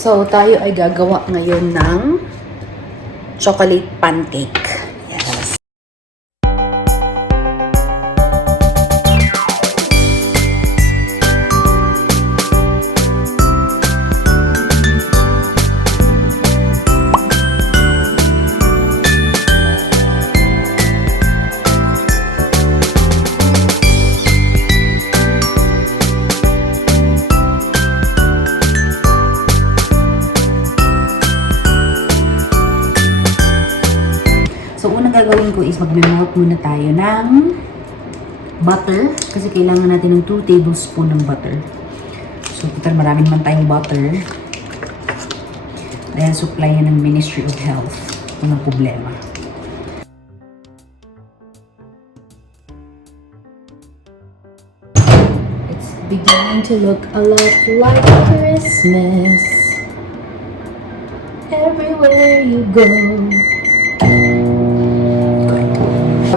So, tayo ay gagawa ngayon ng chocolate pancake. Yes. So, unang gagawin ko is mag-melt muna tayo ng butter. Kasi kailangan natin ng 2 tablespoon ng butter. So, total marami naman tayong butter. Dahil supply yan ng Ministry of Health. Walang problema. It's beginning to look a lot like Christmas. Everywhere you go.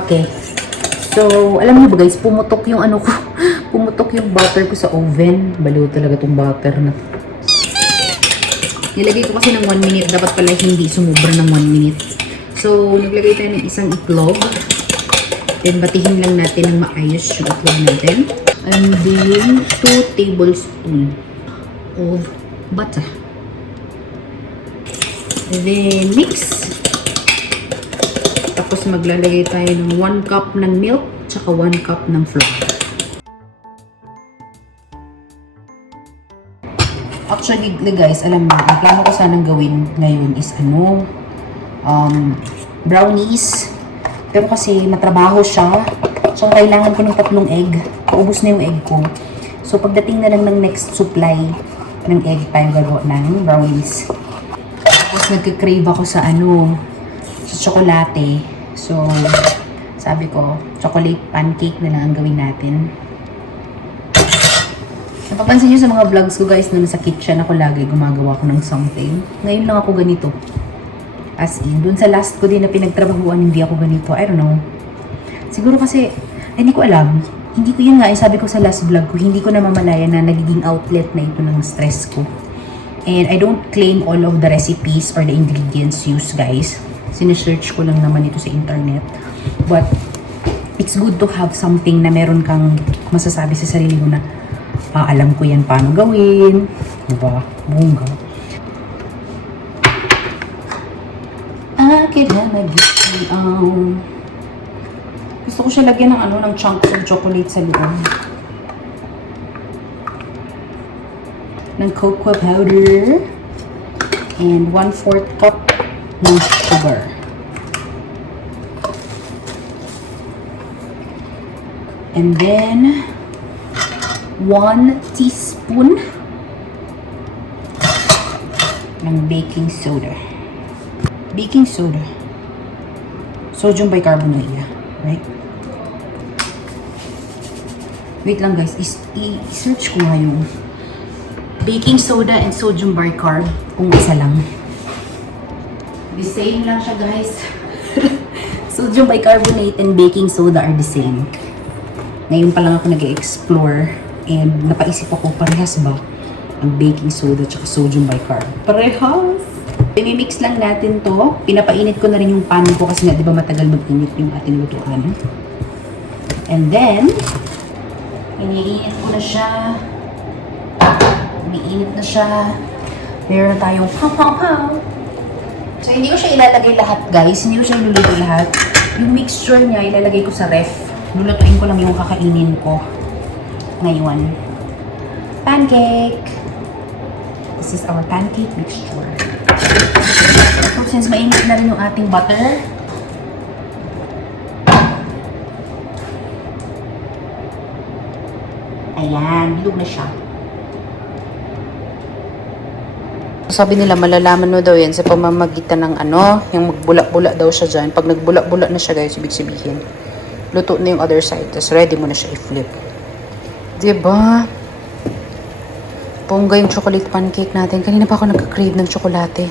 Okay. So, alam niyo ba guys, pumutok yung ano ko. Pumutok yung butter ko sa oven. Baliw talaga tong butter na to. Nilagay ko kasi ng 1 minute. Dapat pala hindi sumubra ng 1 minute. So, naglagay tayo ng isang itlog. Then, batihin lang natin ng maayos yung itlog natin. And then, 2 tablespoons of butter. Then, mix. Tapos maglalagay tayo ng 1 cup ng milk tsaka 1 cup ng flour. Actually guys, alam mo, ang plano ko sanang gawin ngayon is brownies. Pero kasi matrabaho siya. So kailangan ko ng 3 egg. Paubos na yung egg ko. So pagdating na lang ng next supply ng egg tayo gagawa ng brownies. Tapos nagka-crave ako sa sa tsokolate. So, sabi ko, chocolate pancake na lang ang gawin natin. Napapansin nyo sa mga vlogs ko guys na nasa kitchen ako lagi gumagawa ko ng something. Ngayon lang ako ganito. As in, dun sa last ko din na pinagtrabahuan, hindi ako ganito. I don't know. Siguro kasi, hindi ko alam. Hindi ko yun nga, sabi ko sa last vlog ko, hindi ko namamalayan na nagiging outlet na ito ng stress ko. And I don't claim all of the recipes or the ingredients used guys. Sinesearch ko lang naman ito sa internet. But, it's good to have something na meron kang masasabi sa sarili mo na alam ko yan paano gawin. Diba? Bongga. Gusto ko siya lagyan ng chunks of chocolate sa loob. Ng cocoa powder. And 1/4 cup ng sugar. And then 1 teaspoon ng baking soda. Baking soda. Sodium bicarbonate, right? Wait lang guys, i-search ko nga yung baking soda and sodium bicarb kung isa lang. The same lang siya guys. Sodium bicarbonate and baking soda are the same. Ngayon pa lang ako nag-explore and napaisip ako, parehas ba ang baking soda at sodium bicarb? Parehas! I-mix lang natin to. Pinapainit ko na rin yung pan ko kasi nga, di ba matagal mag-init yung ating lutuan. And then, iniinit ko na siya. Umiinit na siya. Meron na tayong pow. So, hindi ko siya ilalagay lahat, guys. Hindi ko siya iluluto lahat. Yung mixture niya, ilalagay ko sa ref. Lulutuin ko lang yung kakainin ko. Ngayon. Pancake! This is our pancake mixture. So, since mainit na rin yung ating butter, ayan, bilog na siya. Sabi nila, malalaman mo daw yan sa pamamagitan ng yung magbula-bula daw siya dyan. Pag nagbula-bula na siya guys, ibig sabihin, luto na yung other side. Tapos ready mo na siya i-flip. Diba? Bongga yung chocolate pancake natin. Kanina pa ako nagka-crave ng tsokolate.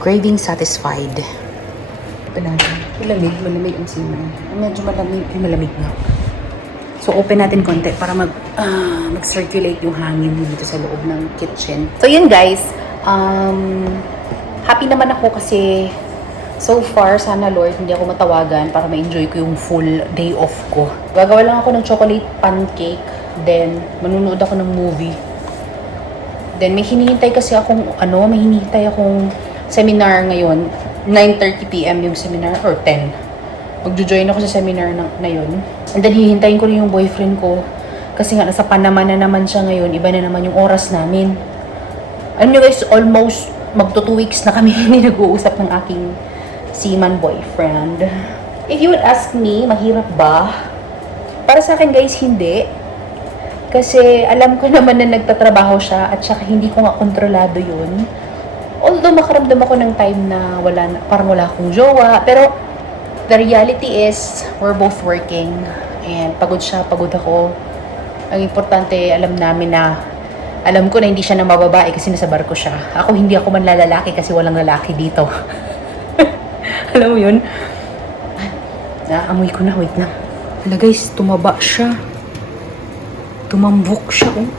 Craving satisfied. Malamig ang sima. Medyo malamig na. So, open natin konti para mag-circulate yung hangin dito sa loob ng kitchen. So, yun guys. Happy naman ako kasi so far, sana Lord, hindi ako matawagan para ma-enjoy ko yung full day off ko. Gagawa lang ako ng chocolate pancake, then manunood ako ng movie. Then may hinihintay kasi akong, may hinihintay akong seminar ngayon. 9:30 PM yung seminar, or 10. Magjo-join ako sa seminar na yun. And then hihintayin ko rin yung boyfriend ko. Kasi nga, nasa Panama na naman siya ngayon. Iba na naman yung oras namin. Ano guys, almost magto 2 weeks na kami hindi nag-uusap ng aking seaman boyfriend. If you would ask me, mahirap ba? Para sa akin guys, hindi. Kasi alam ko naman na nagtatrabaho siya at saka hindi ko nga kontrolado yun. Although makaramdam ako ng time na parang wala akong jowa. Pero the reality is, we're both working. And pagod siya, pagod ako. Ang importante, alam ko na hindi siya nang mababae kasi nasa barko siya. Ako hindi ako man lalaki kasi walang lalaki dito. Alam mo yun? Naamoy ko na, wait lang. Hala guys, tumaba siya. Tumambok siya, oh.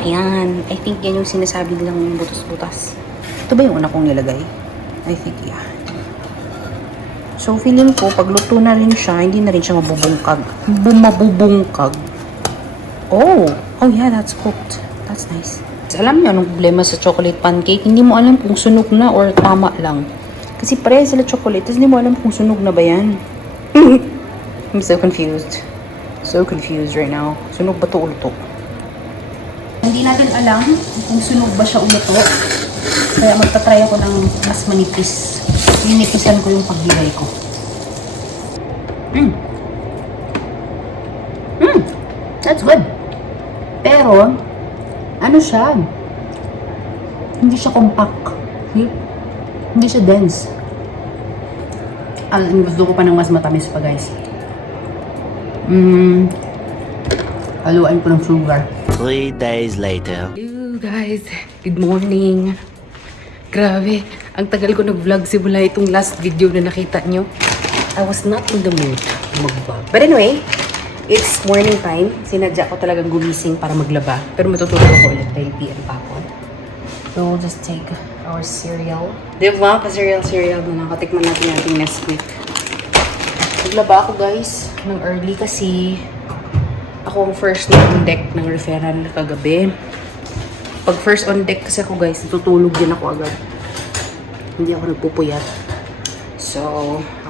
Ayan, I think yan yung sinasabi nilang butas-butas. Ito ba yung una kong nilagay? I think, yeah. So, feeling ko, pag luto na rin siya, hindi na rin siya mabubungkag. Mabubungkag. Oh yeah, that's cooked. That's nice. Alam niyo, anong problema sa chocolate pancake? Hindi mo alam kung sunog na or tama lang. Kasi pareha sila chocolate, tapos hindi mo alam kung sunog na ba yan. I'm so confused. So confused right now. Sunog ba to o luto? Hindi natin alam kung sunog ba siya o luto. Kaya magta-try ako ng mas manipis. Ninipisan ko yung paghilay ko. That's good. Pero, ano siya? Hindi siya compact. Hindi siya dense. Gusto ko pa ng mas matamis pa, guys. Haluan ko ng sugar. 3 days later. Hello guys, good morning. Grabe, ang tagal ko nag-vlog simula itong last video na nakita nyo. I was not in the mood mag-vlog. But anyway, it's morning time. Sinadya ko talagang gumising para maglaba. Pero matutulog ako ulit dahil PM pa ako. So we'll just take our cereal. Diba? Pa-cereal na nakatikman natin yung ating Nesquik. Naglaba ako guys ng early kasi ako ang first na on deck ng referral kagabi. Pag first on deck kasi ako guys, natutulog din ako agad. Hindi ako nagpupuyat. So,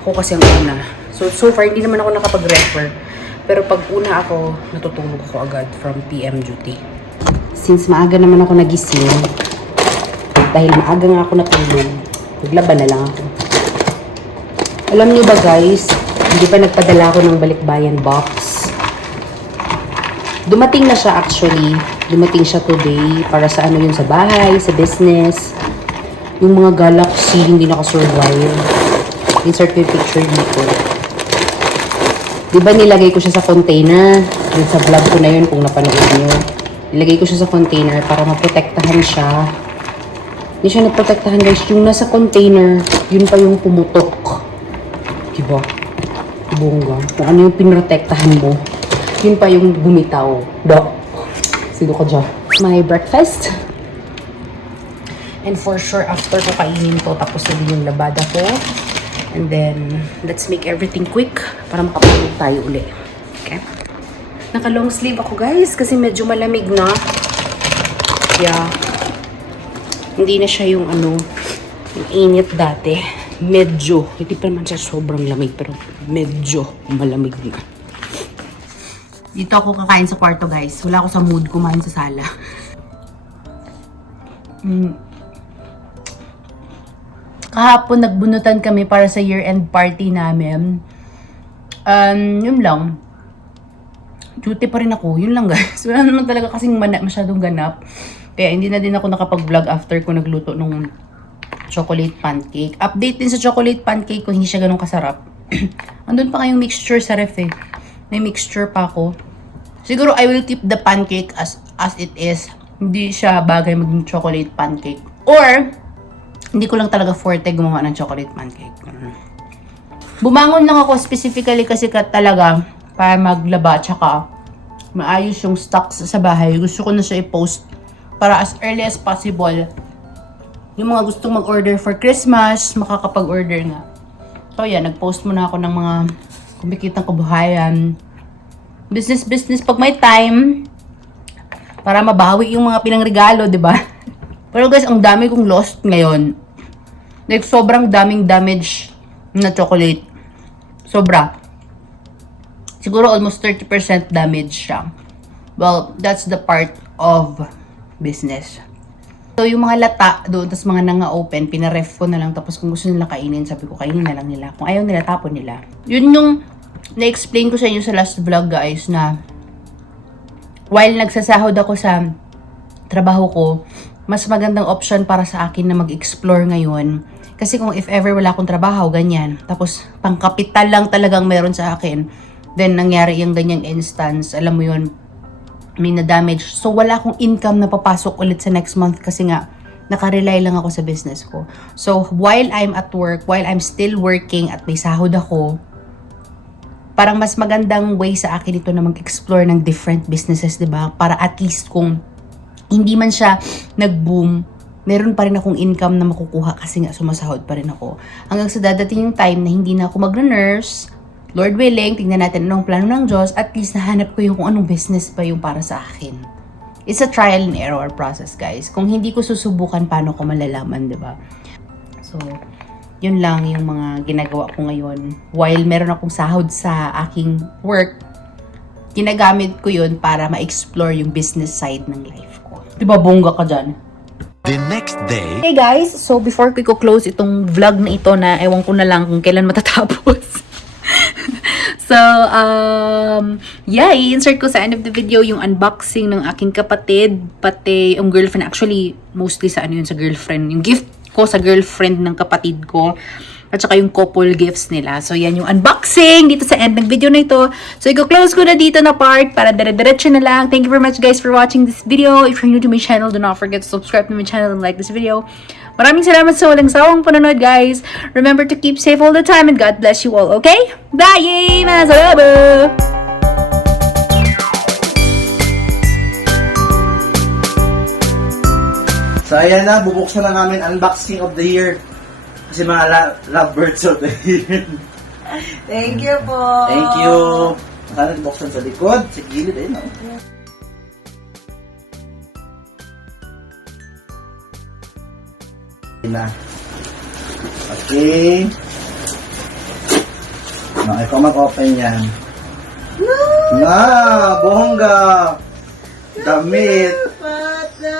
ako kasi ang una. So far, hindi naman ako nakapag-refer. Pero pag una ako, natutulog ako agad from PM duty. Since maaga naman ako nagising, dahil maaga nga ako natulog, naglaba na lang ako. Alam niyo ba guys, hindi pa nagpadala ako ng balikbayan box. Dumating na siya actually. Dumating siya today para sa ano yun sa bahay, sa business. Yung mga galaxy hindi nakasurvive. Insert ko yung picture dito. Diba nilagay ko siya sa container? Dun sa vlog ko na yun kung napanood nyo. Nilagay ko siya sa container para maprotektahan siya. Hindi siya naprotektahan guys. Yung nasa container, yun pa yung pumutok. Diba? Bongga. Kung ano yung pinrotektahan mo, yun pa yung bumitaw. Sino ka dyan? My breakfast. And for sure, after ko kainin to, tapos na din yung labada ko. And then, let's make everything quick para makapulog tayo uli. Okay? Naka-long sleeve ako guys kasi medyo malamig na. Yeah. Hindi na siya yung yung init dati. Medyo. Hindi pa naman siya sobrang lamig pero medyo malamig na. Dito ako kakain sa kwarto guys. Wala ako sa mood kumain sa sala. Kahapon nagbunutan kami para sa year-end party namin. Yun lang. Duty pa rin ako. Yun lang guys. Wala naman talaga kasing masyadong ganap. Kaya hindi na din ako nakapag-vlog after ko nagluto nung chocolate pancake. Update din sa chocolate pancake ko. Hindi siya ganun kasarap. Andun pa kayong mixture sa ref eh. May mixture pa ako. Siguro I will keep the pancake as it is. Hindi siya bagay maging chocolate pancake. Or, hindi ko lang talaga forte gumawa ng chocolate pancake. Bumangon lang ako specifically kasi talaga para maglaba tsaka maayos yung stocks sa bahay. Gusto ko na siya i-post para as early as possible, yung mga gustong mag-order for Christmas, makakapag-order nga. So yan, nag-post muna ako ng mga kumikitang kabuhayan. Business pag may time, para mabawi yung mga pinangregalo, di ba? Pero guys, ang dami kong lost ngayon. Like, sobrang daming damage na chocolate. Sobra. Siguro almost 30% damage siya. Well, that's the part of business. So, yung mga lata doon, tapos mga nanga-open, pinaref ko na lang. Tapos kung gusto nila kainin, sabi ko, kainin na lang nila. Kung ayaw nila, tapon nila. Yun yung na-explain ko sa inyo sa last vlog, guys, na while nagsasahod ako sa trabaho ko, mas magandang option para sa akin na mag-explore ngayon. Kasi kung if ever wala akong trabaho, ganyan. Tapos, pangkapital lang talagang meron sa akin. Then, nangyari yung ganyang instance. Alam mo yun, may na-damage. So, wala akong income na papasok ulit sa next month kasi nga, nakarely lang ako sa business ko. So, while I'm at work, while I'm still working at may sahod ako, parang mas magandang way sa akin ito na mag-explore ng different businesses, diba? Para at least kung hindi man siya nag-boom, meron pa rin akong income na makukuha kasi nga sumasahod pa rin ako. Hanggang sa dadating yung time na hindi na ako mag-nurse, Lord willing, tingnan natin anong plano ng Diyos, at least nahanap ko yung kung anong business pa yung para sa akin. It's a trial and error process, guys. Kung hindi ko susubukan, paano ko malalaman, diba? So, yun lang yung mga ginagawa ko ngayon. While meron akong sahod sa aking work, ginagamit ko yun para ma-explore yung business side ng life ko. Diba, bongga ka dyan? The next day. Hey guys, so before ko close itong vlog na ito na ewan ko na lang kung kailan matatapos. So, yeah, i-insert ko sa end of the video yung unboxing ng aking kapatid, pati yung girlfriend. Actually, mostly sa ano yun, sa girlfriend. Yung gift ko sa girlfriend ng kapatid ko. At saka yung couple gifts nila. So, yan yung unboxing dito sa end ng video na ito. So, i-close ko na dito na part para dire-diretso na lang. Thank you very much guys for watching this video. If you're new to my channel, do not forget to subscribe to my channel and like this video. Maraming salamat sa walang sawang panonood guys. Remember to keep safe all the time and God bless you all, okay? Bye! Mga salamat! So ayan na, bubuksan na namin unboxing of the year. Kasi mga lovebirds of the year. Thank you po. Thank you. Sana buksan sa likod, sa gilid, ayun o. Na. Okay. Okay, kung mag-open yan. Na, bongga. Damit. Pata,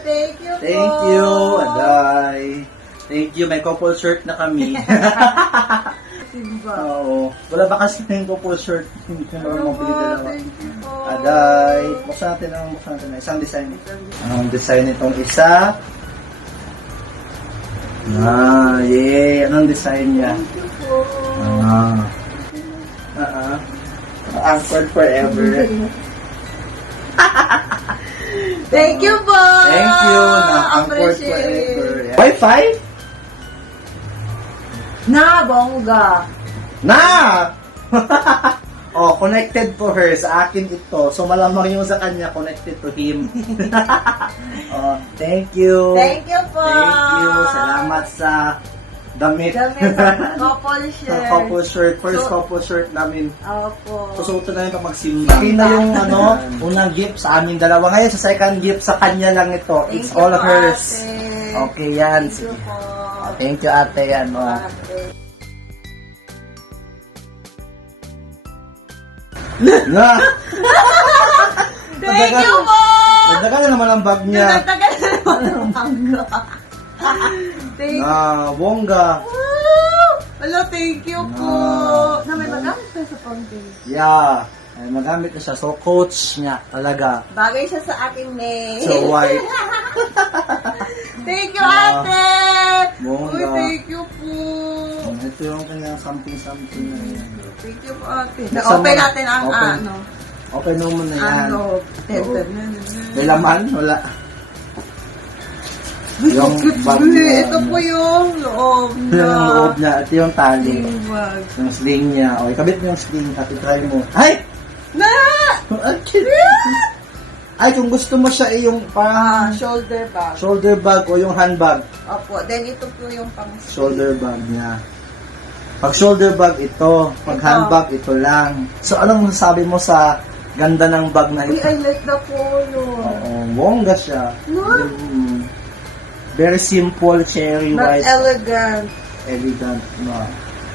thank you po. Thank you, Aday. Thank you, may couple shirt na kami. Simba. Oo. Wala ba kasi yung couple shirt? Kung Ano po, mabili dalawa. thank you po. Aday. Buksan natin ang isang design. Ang design nitong isa. Yay. Anong design niya? Thank you po. Anchored forever. Thank you po. Thank you. Anchored Appreciate. forever. Wi-Fi? Na, bongga. Na! Oh, connected to her. Sa akin ito. So, malamang yung sa kanya, connected to him. Oh, thank you. Thank you po. Thank you. Salamat sa damit. Damit, couple shirt. Couple shirt. First So- couple shirt namin. Opo. Susuotin namin pag magsimba. Yun na yung unang gift sa aming dalawa. Ngayon, sa second gift, sa kanya lang ito. Thank It's you all po, hers. ate. Okay, yan. Thank you po. Thank you, ate. Yan, oh. Ate. Na! Thank you po. Nagdaga na naman ang bag niya. Nagtagal na naman ang bangga. Thank you. Bongga. Hello, thank you po. Ah. Na may magamit ka sa fountain. Yeah. Ay, magamit na siya. So, coach niya talaga. Bagay siya sa aking may. So, white. Thank you, ate. Bongga. Uy, thank you po. Ito yung kanyang something na yan. Thank you po, ate. Buksan Na-open mo. natin ang Open. ano. Open mo na yan. Ano. Oo. May laman? Wala. Yung Cute bag po. niya. Ito po yung loob na. Yung loob niya. Ito yung tali. Yung bag. Yung sling niya. O, ikabit mo yung sling. At try mo. Ay! Na! Ang cute! Ay, kung gusto mo siya yung parang Shoulder bag. shoulder bag o yung handbag. Opo. Then ito po yung pang Shoulder bag niya. Pag shoulder bag ito, pag Ito. handbag ito lang. So, anong masasabi mo sa ganda ng bag na Uy, ito? I like the color. Oo, bongga siya. No? Very simple, cherry Not white, elegant. elegant. No.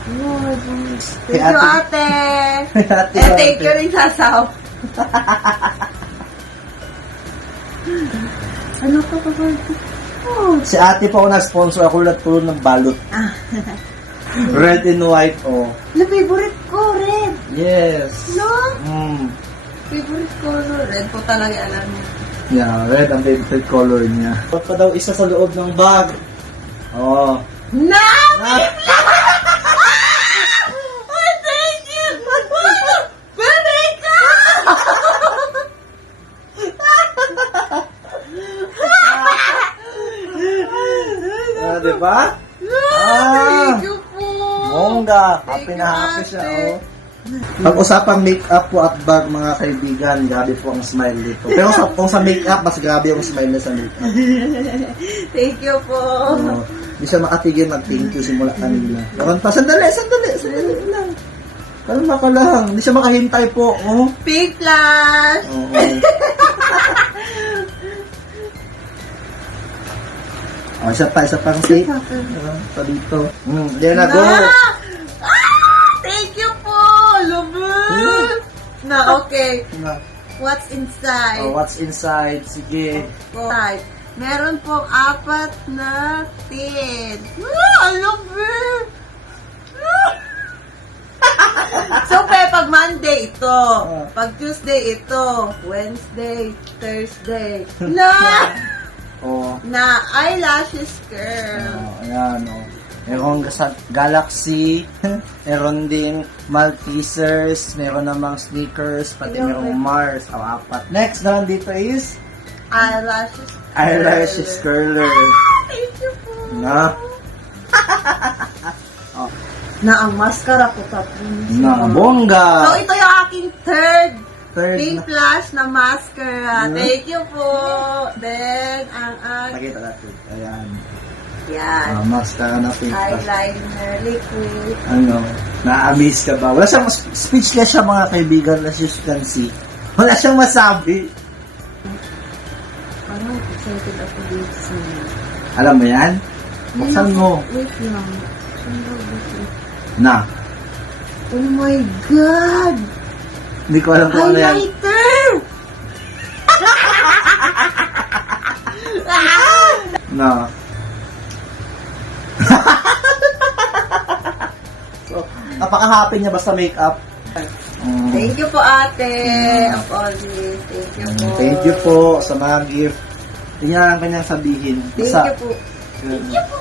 No, Kay thank you, ate. ate. Ate, Eh, thank ate. you rin, sasaw. Ano ka pa ba? Oh. Si ate pa ako na-sponsor, ako lahat pulo ng balot. Red and white, oh. Na favorite ko, red. Yes. No? Mm. Favorite color. Red po talaga, alam niya. Yeah, red ang favorite color niya. Ba't pa daw isa sa loob ng bag? Oh. Na! Ah, Oh, thank you! Baby ka! diba? Thank you po! Bongga. Thank Happy you, na happy siya, ate. oh. Pag-usapang make-up po at bag, mga kaibigan, grabe po ang smile dito. Pero kung sa make-up, mas grabe yung smile niya sa make-up. Thank you po! Hindi siya makatigil mag-thank you simula kanina. Karon pa, sandali lang. Kalma ka lang. Hindi siya makahintay po. Oh. Pink flash! Oo. Oh, isa pang tape. Pa dito. There na, go. Thank you po! Lubos! Na, okay. What's inside? Oh, what's inside? Sige. Inside. Meron pong 4 na tin. Lubos! So, pag Monday ito, pag Tuesday ito, Wednesday, Thursday, Oh. na eyelashes girl. Ayan, oh. Meron Galaxy, meron ding Maltesers, meron namang sneakers, pati merong Mars, 4. Next na dito is Eyelashes girl. eyelashes curler. Thank you po. Na, Na ang mascara ko tapos. na, bongga. So, ito yung aking third Third pink na. flash na mascara. Hmm. Thank you po. Then, ang Nakita natin. Ayan. yan. Mascara na pink. Eyeliner, liquid. Ano, na-amaze ka ba? Wala siyang, speechless siya mga kaibigan, as you can see. Wala siyang masabi. Parang excited ako dito sa Alam mo yan? Buksan mo. Wait lang. Saan ba dito? Na. Oh my God! Hindi ko alam kung ano yan. Highlighter! Na. So, napaka-happy niya basta makeup. Thank you po, ate. Of always. Thank you po. Thank you po sa mga gift. Yan ang kanyang sabihin. Thank you po. Thank you po.